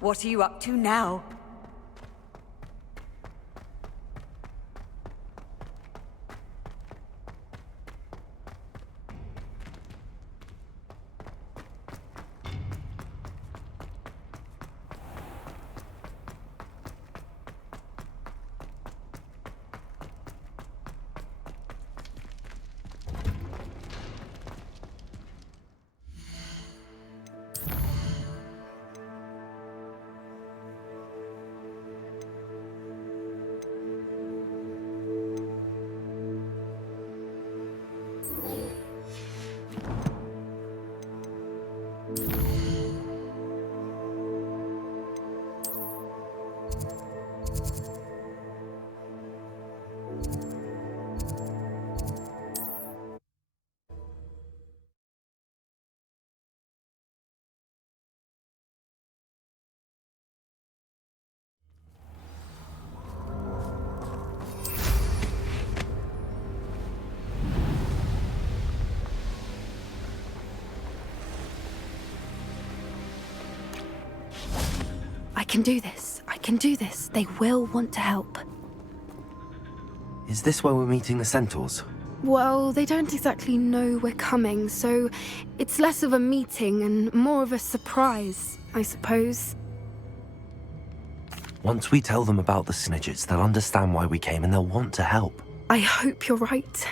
What are you up to now? I can do this. I can do this. They will want to help. Is this where we're meeting the centaurs? Well, they don't exactly know we're coming, so it's less of a meeting and more of a surprise, I suppose. Once we tell them about the Snidgets, they'll understand why we came and they'll want to help. I hope you're right.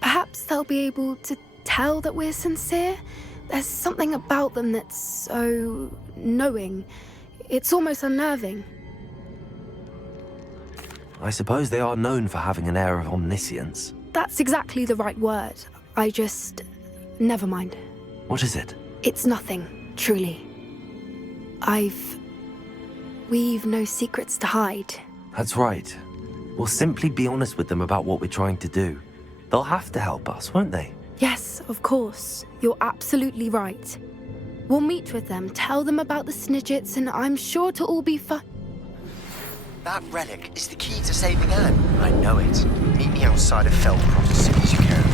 Perhaps they'll be able to tell that we're sincere. There's something about them that's so knowing. It's almost unnerving. I suppose they are known for having an air of omniscience. That's exactly the right word. Never mind. What is it? It's nothing, truly. We've no secrets to hide. That's right. We'll simply be honest with them about what we're trying to do. They'll have to help us, won't they? Yes, of course. You're absolutely right. We'll meet with them, tell them about the Snidgets, and I'm sure it'll all be fine. That relic is the key to saving Anne. I know it. Meet me outside of Feldcroft as soon as you can.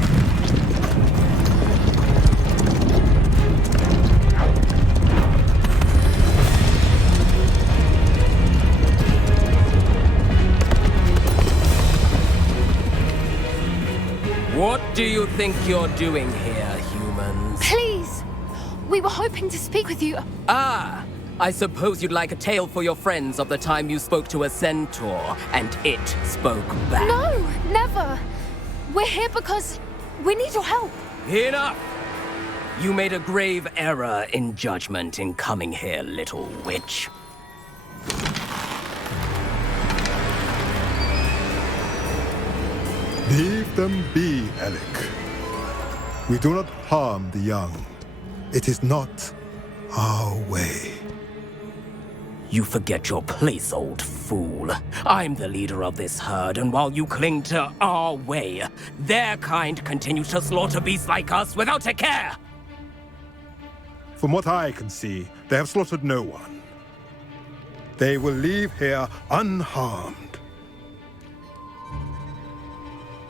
What do you think you're doing here, humans? Please! We were hoping to speak with you. Ah! I suppose you'd like a tale for your friends of the time you spoke to a centaur, and it spoke back. No, never. We're here because we need your help. Enough! You made a grave error in judgment in coming here, little witch. Leave them be, Alec. We do not harm the young. It is not our way. You forget your place, old fool. I'm the leader of this herd, and while you cling to our way, their kind continue to slaughter beasts like us without a care! From what I can see, they have slaughtered no one. They will leave here unharmed.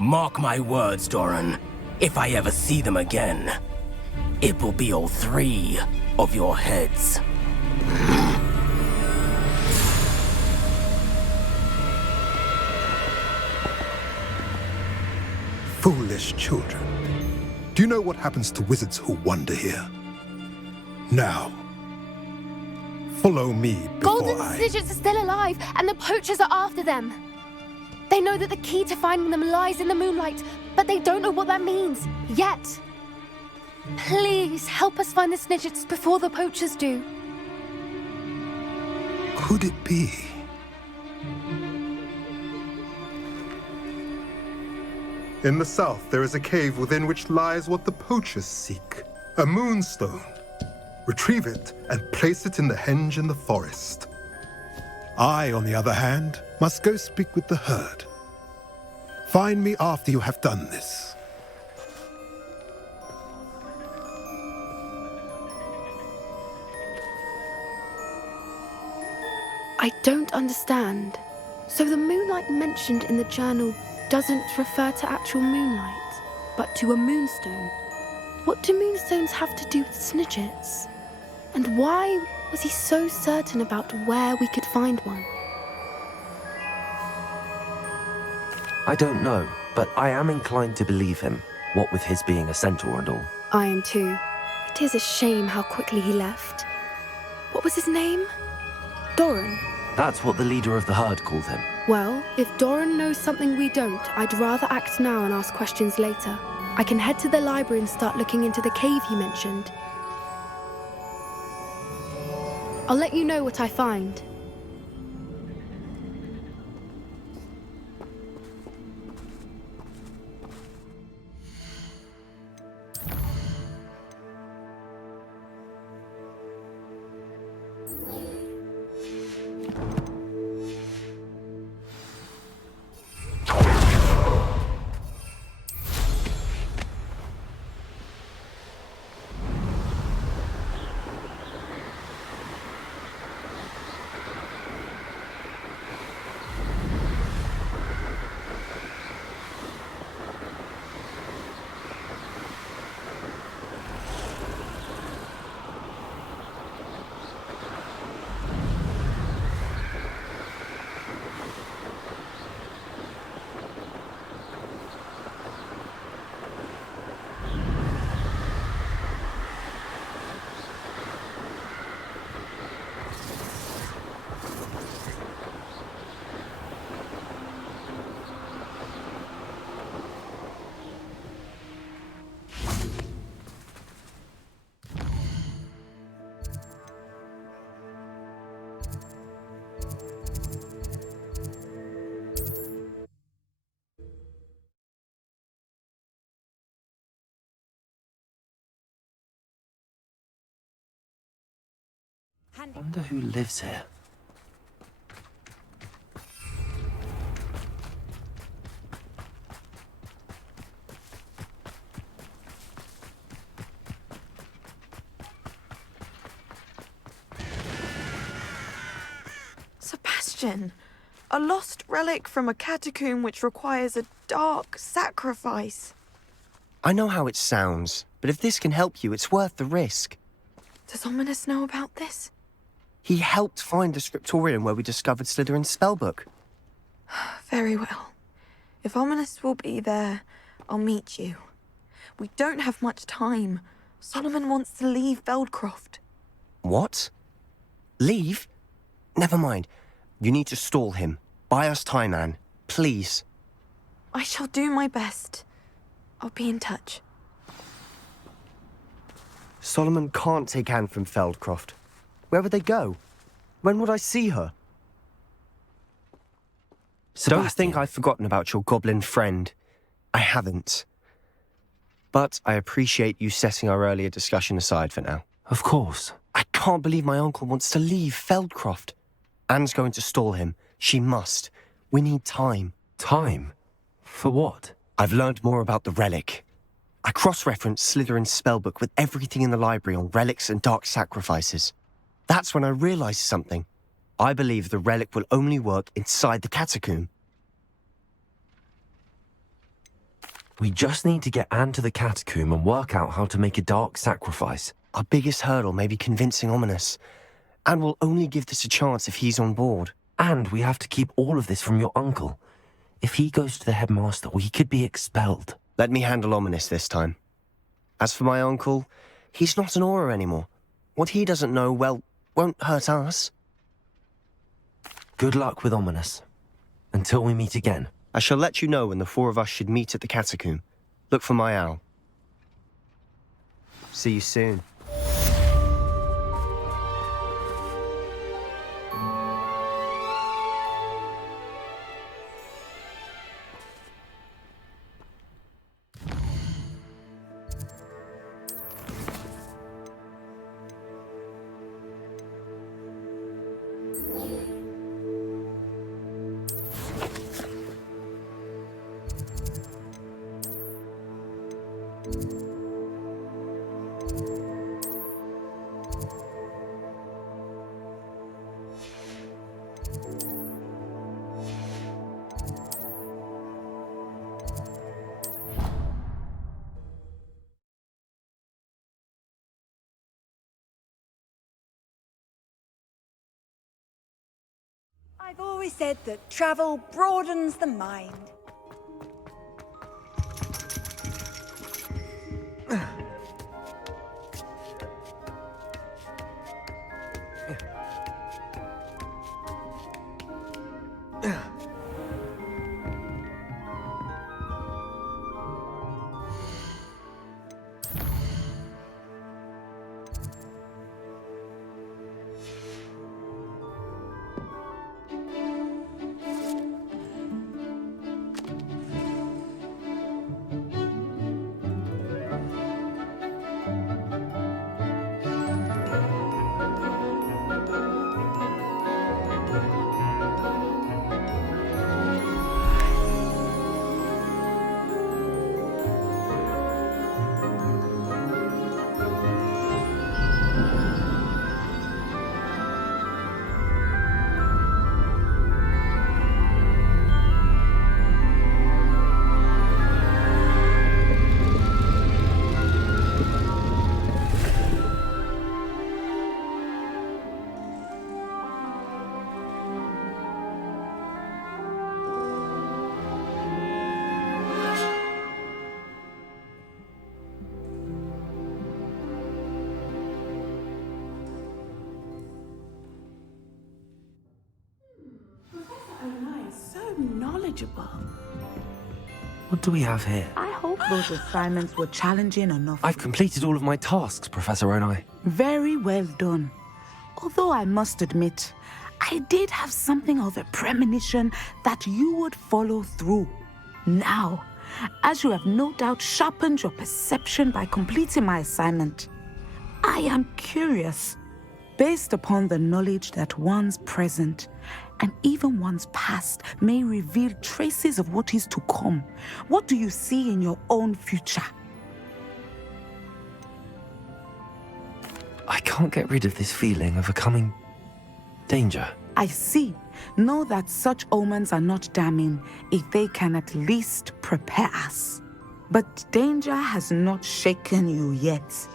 Mark my words, Doran. If I ever see them again, it will be all 3 of your heads. Foolish children. Do you know what happens to wizards who wander here? Now, follow me before Golden Snidgets are still alive, and the poachers are after them. They know that the key to finding them lies in the moonlight, but they don't know what that means, yet. Please, help us find the Snidgets before the poachers do. Could it be? In the south, there is a cave within which lies what the poachers seek. A moonstone. Retrieve it and place it in the henge in the forest. I, on the other hand, must go speak with the herd. Find me after you have done this. I don't understand. So the moonlight mentioned in the journal doesn't refer to actual moonlight, but to a moonstone. What do moonstones have to do with Snidgets? And why was he so certain about where we could find one? I don't know, but I am inclined to believe him, what with his being a centaur and all. I am too. It is a shame how quickly he left. What was his name? Doran. That's what the leader of the herd called him. Well, if Doran knows something we don't, I'd rather act now and ask questions later. I can head to the library and start looking into the cave you mentioned. I'll let you know what I find. I wonder who lives here. Sebastian, a lost relic from a catacomb which requires a dark sacrifice. I know how it sounds, but if this can help you, it's worth the risk. Does Ominous know about this? He helped find the scriptorium where we discovered Slytherin's spellbook. Very well. If Ominous will be there, I'll meet you. We don't have much time. Solomon wants to leave Feldcroft. What? Leave? Never mind. You need to stall him. Buy us time, Anne. Please. I shall do my best. I'll be in touch. Solomon can't take Anne from Feldcroft. Where would they go? When would I see her? Sebastian. Don't think I've forgotten about your goblin friend. I haven't. But I appreciate you setting our earlier discussion aside for now. Of course. I can't believe my uncle wants to leave Feldcroft. Anne's going to stall him. She must. We need time. Time? For what? I've learned more about the relic. I cross-referenced Slytherin's spellbook with everything in the library on relics and dark sacrifices. That's when I realized something. I believe the relic will only work inside the catacomb. We just need to get Anne to the catacomb and work out how to make a dark sacrifice. Our biggest hurdle may be convincing Ominous. And we'll only give this a chance if he's on board. And we have to keep all of this from your uncle. If he goes to the headmaster, we could be expelled. Let me handle Ominous this time. As for my uncle, he's not an Auror anymore. What he doesn't know, well, won't hurt us. Good luck with Ominous. Until we meet again. I shall let you know when the four of us should meet at the catacomb. Look for my owl. See you soon. I've always said that travel broadens the mind. Knowledgeable. What do we have here? I hope those assignments were challenging enough. I've completed all of my tasks, Professor Onai. Very well done. Although I must admit, I did have something of a premonition that you would follow through. Now, as you have no doubt sharpened your perception by completing my assignment, I am curious, based upon the knowledge that one's present and even one's past may reveal traces of what is to come. What do you see in your own future? I can't get rid of this feeling of a coming danger. I see. Know that such omens are not damning if they can at least prepare us. But danger has not shaken you yet.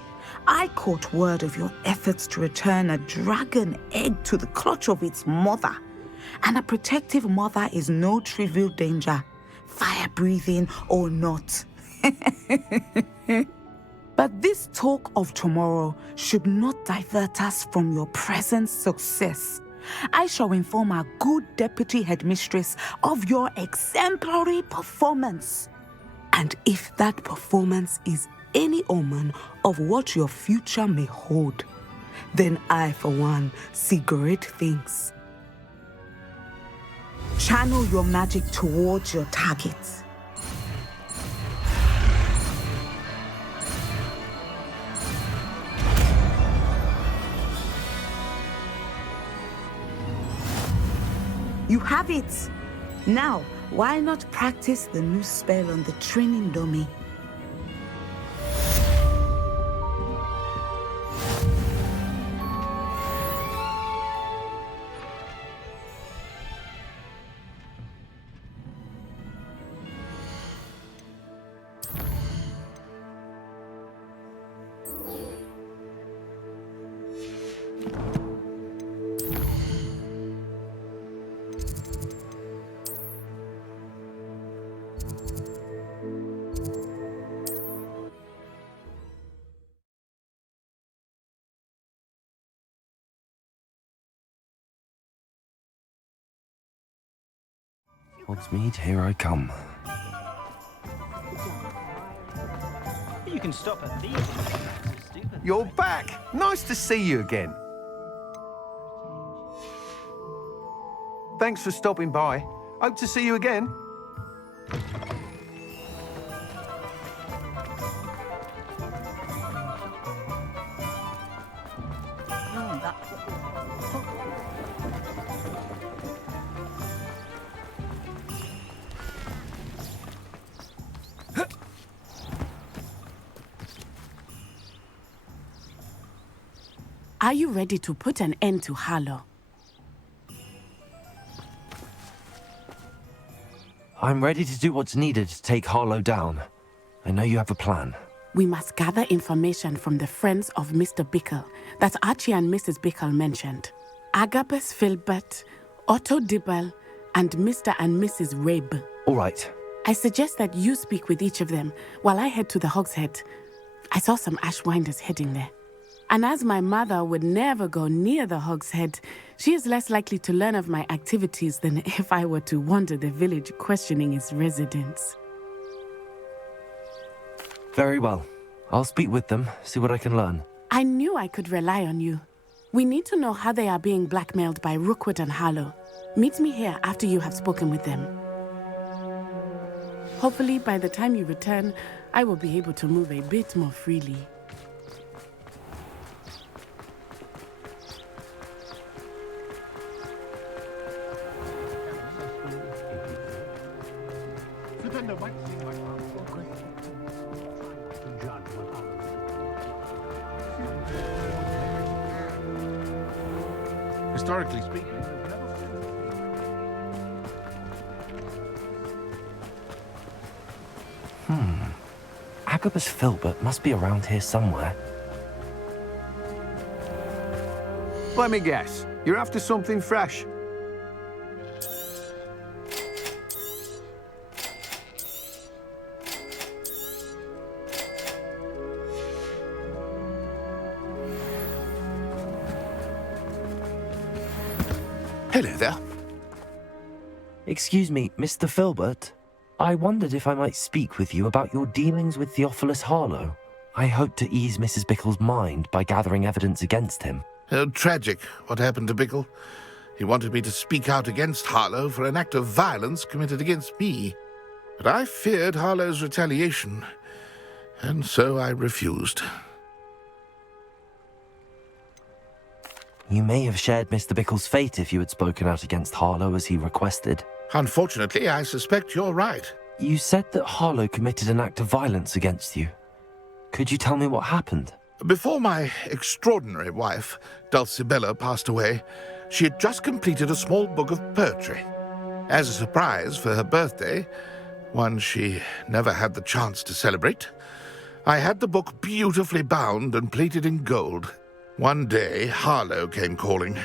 I caught word of your efforts to return a dragon egg to the clutch of its mother. And a protective mother is no trivial danger, fire-breathing or not. But this talk of tomorrow should not divert us from your present success. I shall inform our good deputy headmistress of your exemplary performance. And if that performance is any omen of what your future may hold, then I, for one, see great things. Channel your magic towards your targets. You have it! Now, why not practice the new spell on the training dummy? Hogsmeade, here I come. You can stop at these. Stupid. You're back! Nice to see you again. Thanks for stopping by. Hope to see you again. Are you ready to put an end to Harlow? I'm ready to do what's needed to take Harlow down. I know you have a plan. We must gather information from the friends of Mr. Bickle that Archie and Mrs. Bickle mentioned. Agabus Filbert, Otto Dibble and Mr. and Mrs. Rabe. All right. I suggest that you speak with each of them while I head to the Hogshead. I saw some Ashwinders heading there. And as my mother would never go near the Hogshead, she is less likely to learn of my activities than if I were to wander the village questioning its residents. Very well. I'll speak with them, see what I can learn. I knew I could rely on you. We need to know how they are being blackmailed by Rookwood and Harlow. Meet me here after you have spoken with them. Hopefully, by the time you return, I will be able to move a bit more freely. Historically speaking. Agabus Filbert must be around here somewhere. Let me guess. You're after something fresh. Hello there. Excuse me, Mr. Filbert. I wondered if I might speak with you about your dealings with Theophilus Harlow. I hope to ease Mrs. Bickle's mind by gathering evidence against him. Oh, tragic what happened to Bickle. He wanted me to speak out against Harlow for an act of violence committed against me. But I feared Harlow's retaliation, and so I refused. You may have shared Mr. Bickle's fate if you had spoken out against Harlow as he requested. Unfortunately, I suspect you're right. You said that Harlow committed an act of violence against you. Could you tell me what happened? Before my extraordinary wife, Dulcibella, passed away, she had just completed a small book of poetry. As a surprise for her birthday, one she never had the chance to celebrate, I had the book beautifully bound and plated in gold. One day, Harlow came calling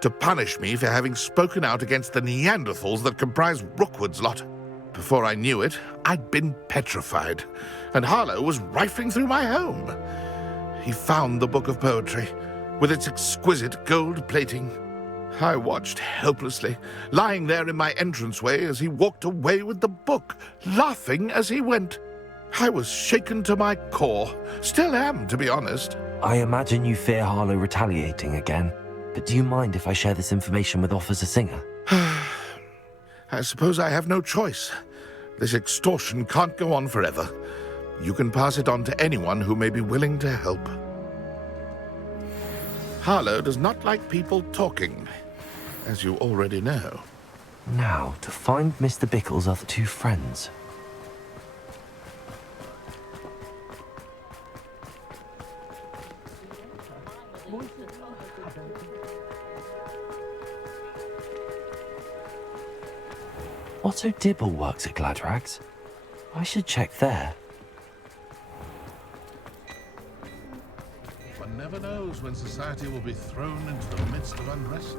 to punish me for having spoken out against the Neanderthals that comprise Rookwood's lot. Before I knew it, I'd been petrified, and Harlow was rifling through my home. He found the book of poetry, with its exquisite gold plating. I watched helplessly, lying there in my entranceway as he walked away with the book, laughing as he went. I was shaken to my core. Still am, to be honest. I imagine you fear Harlow retaliating again. But do you mind if I share this information with Officer Singer? I suppose I have no choice. This extortion can't go on forever. You can pass it on to anyone who may be willing to help. Harlow does not like people talking, as you already know. Now, to find Mr. Bickle's other two friends. Otto Dibble works at Gladrags. I should check there. One never knows when society will be thrown into the midst of unrest.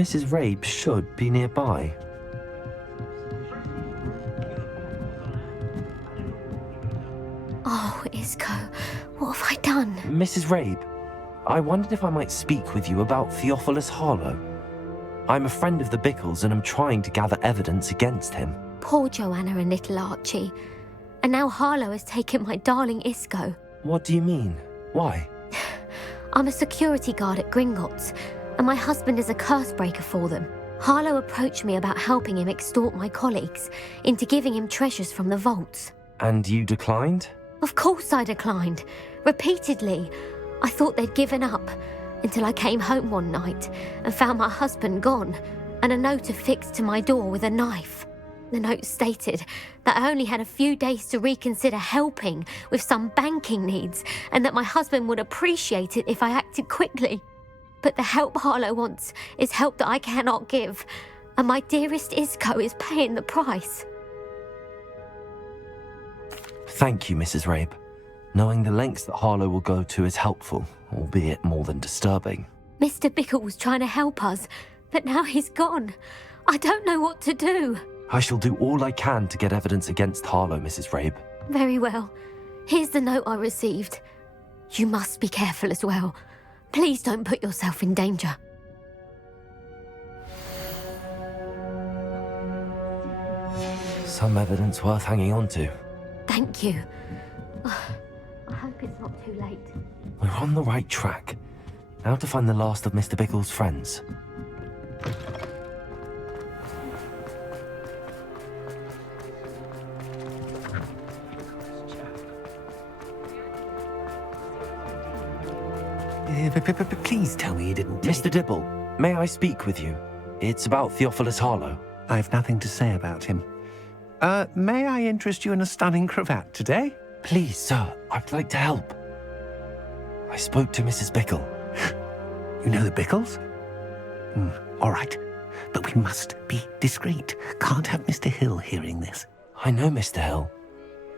Mrs. Rabe should be nearby. Oh, Isco, what have I done? Mrs. Rabe, I wondered if I might speak with you about Theophilus Harlow. I'm a friend of the Bickles and I'm trying to gather evidence against him. Poor Joanna and little Archie. And now Harlow has taken my darling Isco. What do you mean? Why? I'm a security guard at Gringotts, and my husband is a curse breaker for them. Harlow approached me about helping him extort my colleagues into giving him treasures from the vaults. And you declined? Of course I declined. Repeatedly. I thought they'd given up, until I came home one night and found my husband gone, and a note affixed to my door with a knife. The note stated that I only had a few days to reconsider helping with some banking needs and that my husband would appreciate it if I acted quickly. But the help Harlow wants is help that I cannot give, and my dearest Isco is paying the price. Thank you, Mrs. Rabe. Knowing the lengths that Harlow will go to is helpful, albeit more than disturbing. Mr. Bickle was trying to help us, but now he's gone. I don't know what to do. I shall do all I can to get evidence against Harlow, Mrs. Rabe. Very well. Here's the note I received. You must be careful as well. Please don't put yourself in danger. Some evidence worth hanging on to. Thank you. I hope it's not too late. We're on the right track. Now to find the last of Mr. Bickle's friends. Please tell me you didn't... Mr. Dibble, may I speak with you? It's about Theophilus Harlow. I've nothing to say about him. May I interest you in a stunning cravat today? Please, sir, I'd like to help. I spoke to Mrs. Bickle. You know the Bickles? All right. But we must be discreet. Can't have Mr. Hill hearing this. I know Mr. Hill.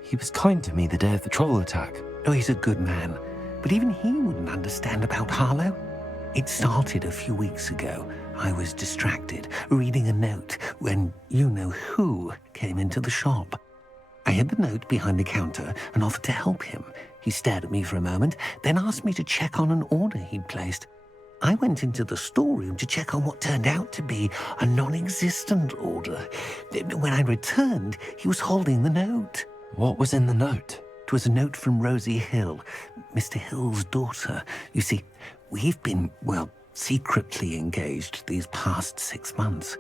He was kind to me the day of the troll attack. Oh, he's a good man. But even he wouldn't understand about Harlow. It started a few weeks ago. I was distracted, reading a note, when you-know-who came into the shop. I hid the note behind the counter and offered to help him. He stared at me for a moment, then asked me to check on an order he'd placed. I went into the storeroom to check on what turned out to be a non-existent order. When I returned, he was holding the note. What was in the note? It was a note from Rosie Hill, Mr. Hill's daughter. You see, we've been, secretly engaged these past 6 months.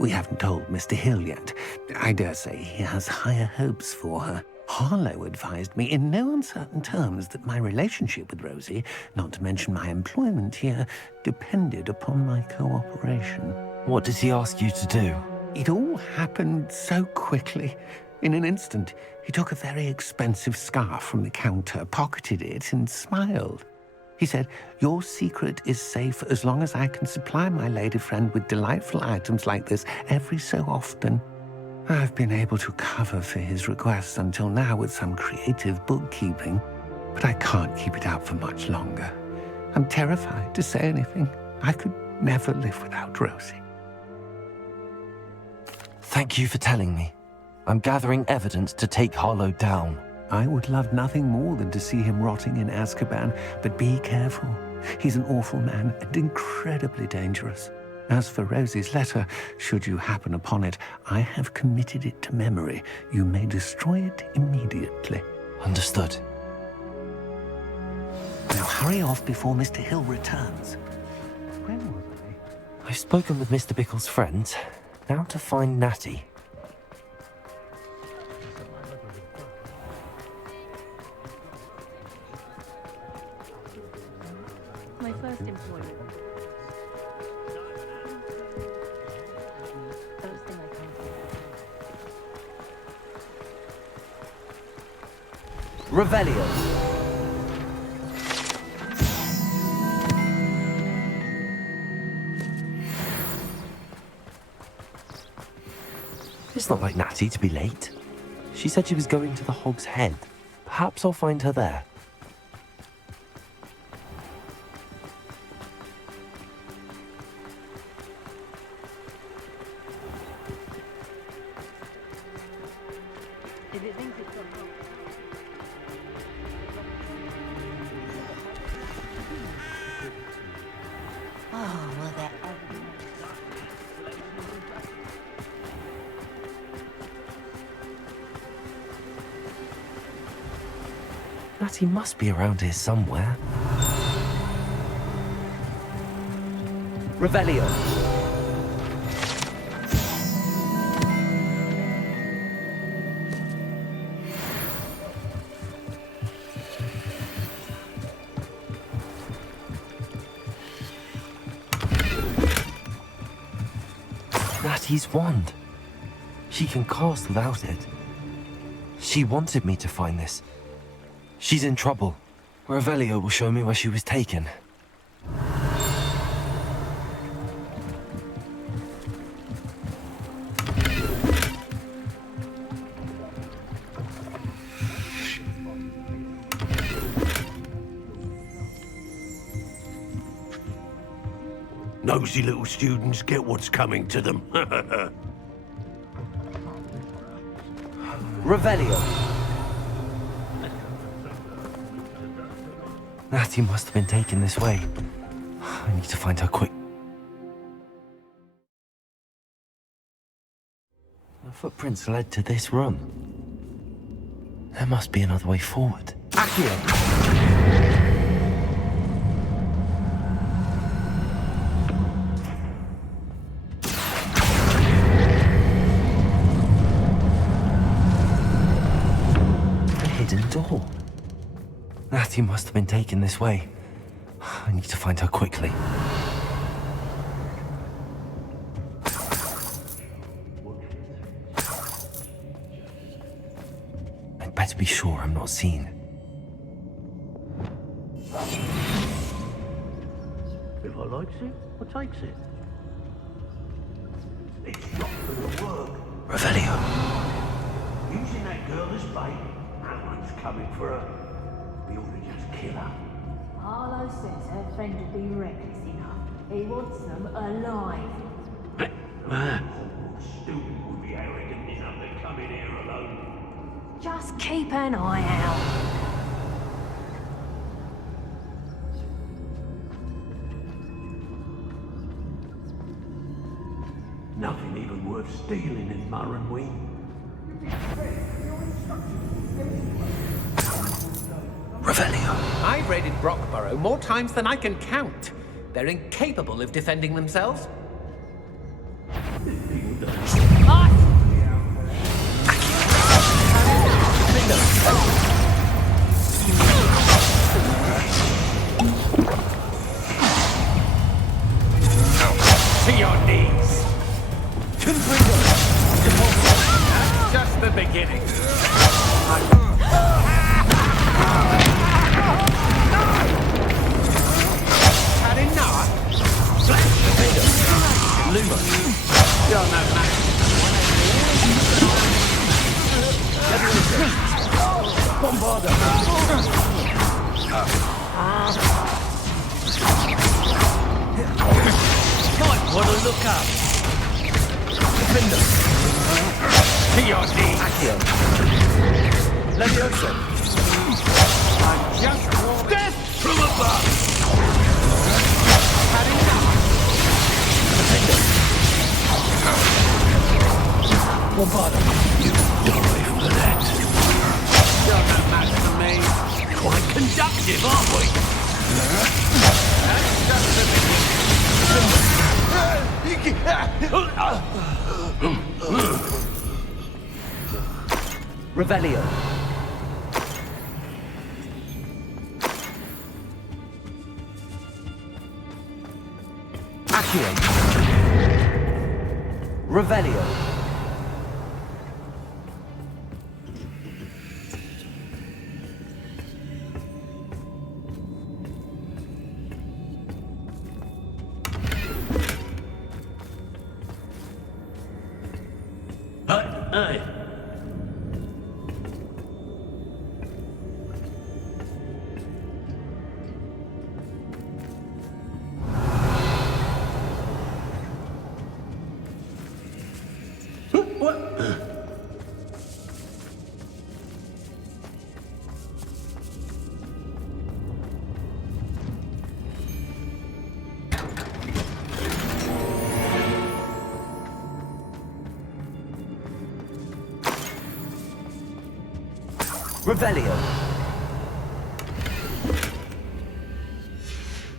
We haven't told Mr. Hill yet. I dare say he has higher hopes for her. Harlow advised me in no uncertain terms that my relationship with Rosie, not to mention my employment here, depended upon my cooperation. What did he ask you to do? It all happened so quickly. In an instant, he took a very expensive scarf from the counter, pocketed it, and smiled. He said, "Your secret is safe as long as I can supply my lady friend with delightful items like this every so often." I've been able to cover for his requests until now with some creative bookkeeping, but I can't keep it up for much longer. I'm terrified to say anything. I could never live without Rosie. Thank you for telling me. I'm gathering evidence to take Harlow down. I would love nothing more than to see him rotting in Azkaban, but be careful. He's an awful man and incredibly dangerous. As for Rosie's letter, should you happen upon it, I have committed it to memory. You may destroy it immediately. Understood. Now hurry off before Mr. Hill returns. Where was I? I've spoken with Mr. Bickle's friends. Now to find Natty. My first employer. First thing I can't do. Revelio. It's not like Natty to be late. She said she was going to the Hog's Head. Perhaps I'll find her there. Natty must be around here somewhere. Revelio. Natty's wand. She can cast without it. She wanted me to find this. She's in trouble. Revelio will show me where she was taken. Nosy little students get what's coming to them. Revelio! Natty must have been taken this way. I need to find her quick. The footprints led to this room. There must be another way forward. Accio! Door. Natty must have been taken this way. I need to find her quickly. I'd better be sure I'm not seen. If I likes it, I takes it. It's not gonna work. Revelio. Using that girl as bait. One's coming for her. We ought to just kill her. Harlow says her friend will be reckless enough. He wants them alive. Stupid would be arrogant enough to come in here alone. Just keep an eye out. Nothing even worth stealing in Murrenween. Revelio. I've raided Brockborough more times than I can count. They're incapable of defending themselves. To your knees. That's just the beginning. Luma. You're no match. Bombarda. Might want to look up. Defender. To your knees. Accio. Leviosa. I'm just warming. Death from above. Bombarda. You die for that. You're no match for me. Quite conductive, aren't we? That's just the beginning. Revelio. Accio. Revelio. Hey. What? Revelio.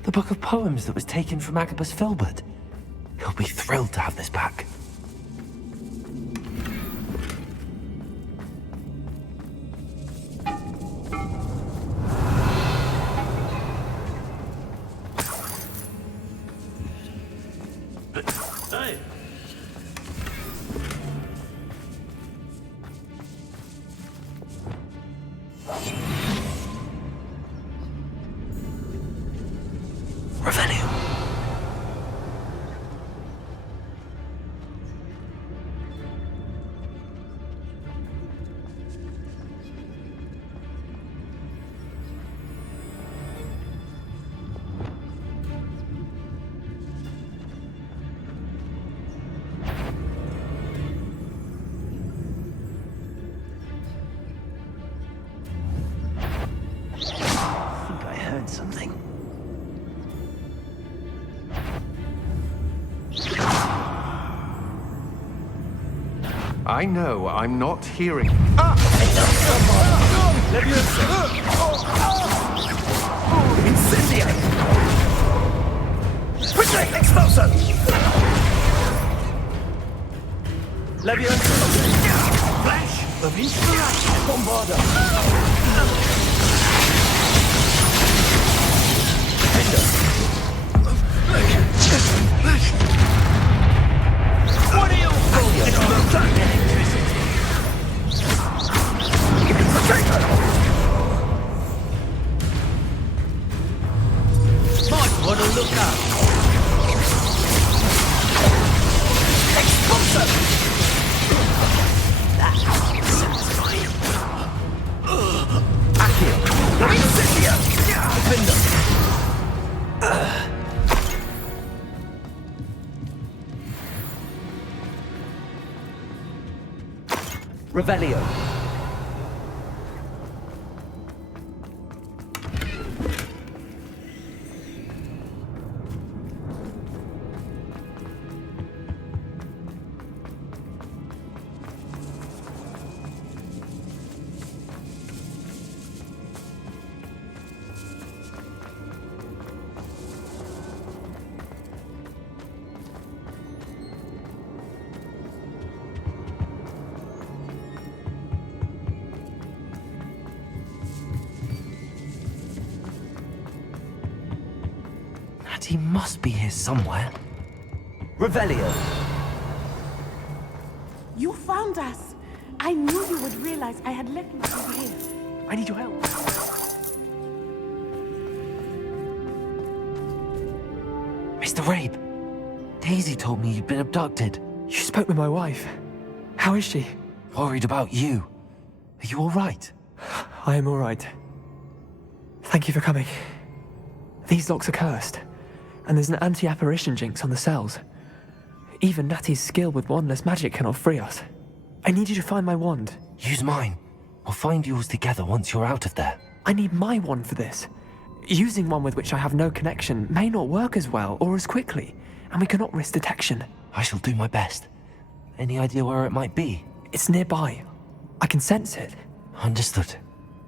The book of poems that was taken from Agabus Filbert. He'll be thrilled to have this back. Hey. I know I'm not hearing. Incendio! Quickly, Expulso! Flash of inspiration! Bombarda! What are you might want to look up. Revelio. He must be here somewhere. Revelio. You found us. I knew you would realize I had left my over here. I need your help. Mr. Rabe, Daisy told me you'd been abducted. You spoke with my wife. How is she? Worried about you. Are you all right? I am all right. Thank you for coming. These locks are cursed, and there's an anti-apparition jinx on the cells. Even Natty's skill with wandless magic cannot free us. I need you to find my wand. Use mine. We'll find yours together once you're out of there. I need my wand for this. Using one with which I have no connection may not work as well or as quickly, and we cannot risk detection. I shall do my best. Any idea where it might be? It's nearby. I can sense it. Understood.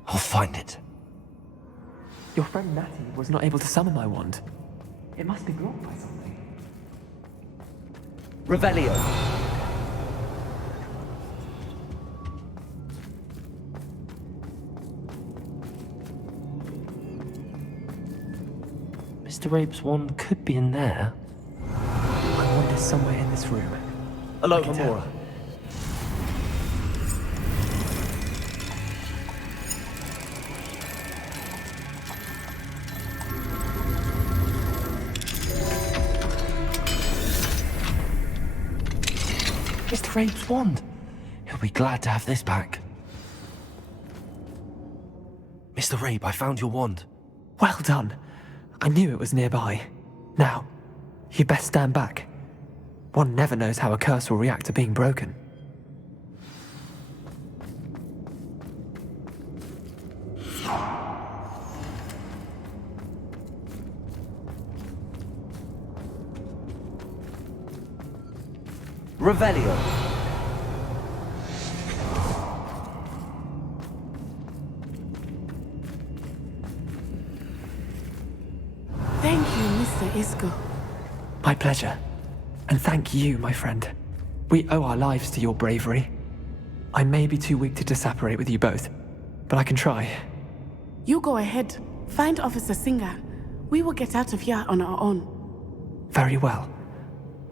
I'll find it. Your friend Natty was not able to summon my wand. It must be blocked by something. Revelio. Mr. Rabe's wand could be in there. My wand is somewhere in this room. Hello, Mamora. Mr. Rabe's wand. He'll be glad to have this back. Mr. Rabe, I found your wand. Well done. I knew it was nearby. Now, you best stand back. One never knows how a curse will react to being broken. Revelio. Thank you, Mr. Isco. My pleasure. And thank you, my friend. We owe our lives to your bravery. I may be too weak to disapparate with you both, but I can try. You go ahead. Find Officer Singer. We will get out of here on our own. Very well.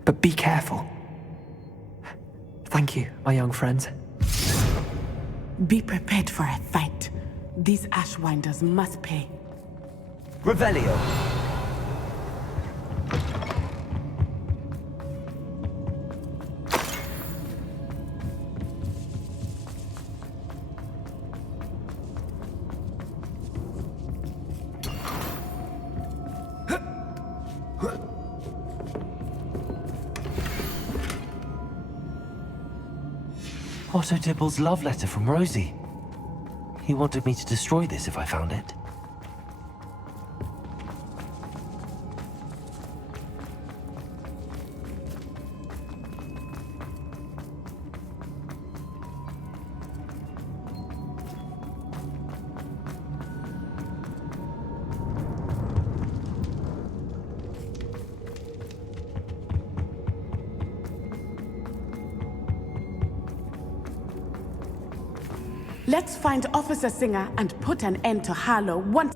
But be careful. Thank you, my young friends. Be prepared for a fight. These Ashwinders must pay. Revelio. Otto Dibble's love letter from Rosie. He wanted me to destroy this if I found it. Let's find Officer Singer and put an end to Harlow once.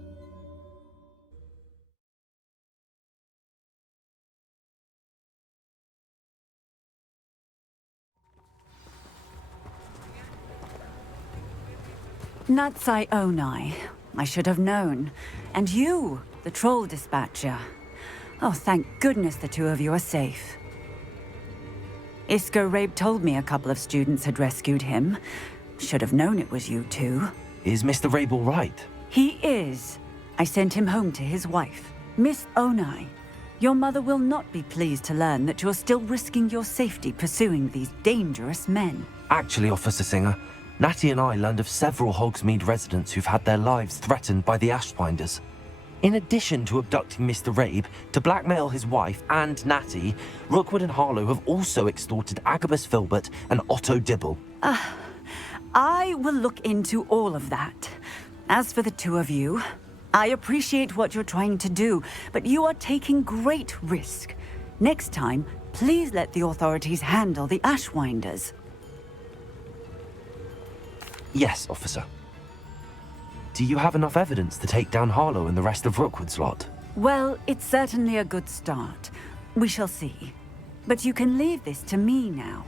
Natsai Onai. I should have known. And you, the troll dispatcher. Oh, thank goodness the two of you are safe. Isco Rabe told me a couple of students had rescued him. Should have known it was you two. Is Mr. Rabe all right? He is. I sent him home to his wife. Miss Onai, your mother will not be pleased to learn that you're still risking your safety pursuing these dangerous men. Actually, Officer Singer, Natty and I learned of several Hogsmeade residents who've had their lives threatened by the Ashwinders. In addition to abducting Mr. Rabe to blackmail his wife and Natty, Rookwood and Harlow have also extorted Agabus Filbert and Otto Dibble. I will look into all of that. As for the two of you, I appreciate what you're trying to do, but you are taking great risk. Next time, please let the authorities handle the Ashwinders. Yes, officer. Do you have enough evidence to take down Harlow and the rest of Rookwood's lot? Well, it's certainly a good start. We shall see. But you can leave this to me now.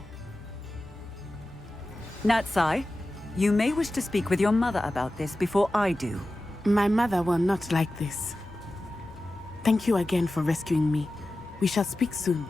Natsai, you may wish to speak with your mother about this before I do. My mother will not like this. Thank you again for rescuing me. We shall speak soon.